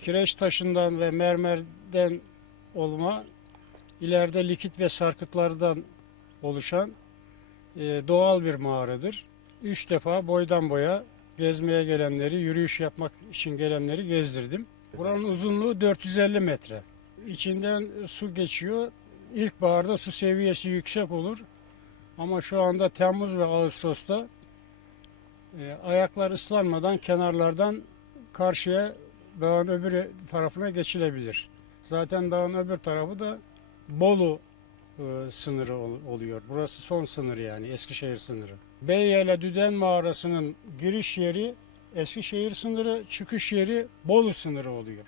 kireç taşından ve mermerden olma, ileride likit ve sarkıtlardan oluşan e, doğal bir mağaradır. Üç defa boydan boya gezmeye gelenleri, yürüyüş yapmak için gelenleri gezdirdim. Buranın uzunluğu 450 metre. İçinden su geçiyor. İlkbaharda su seviyesi yüksek olur. Ama şu anda Temmuz ve Ağustos'ta e, ayaklar ıslanmadan kenarlardan karşıya dağın öbür tarafına geçilebilir. Zaten dağın öbür tarafı da Bolu e, sınırı ol- oluyor. Burası son sınır yani Eskişehir sınırı. Beyyele Düden mağarasının giriş yeri Eskişehir sınırı, çıkış yeri Bolu sınırı oluyor.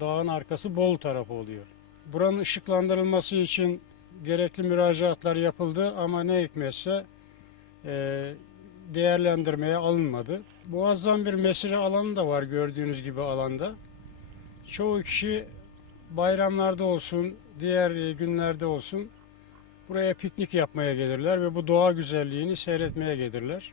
Dağın arkası Bolu tarafı oluyor. Buranın ışıklandırılması için gerekli müracaatlar yapıldı ama ne hikmetse e, değerlendirmeye alınmadı. Muazzam bir mesire alanı da var gördüğünüz gibi alanda. Çoğu kişi bayramlarda olsun, diğer e, günlerde olsun buraya piknik yapmaya gelirler ve bu doğa güzelliğini seyretmeye gelirler.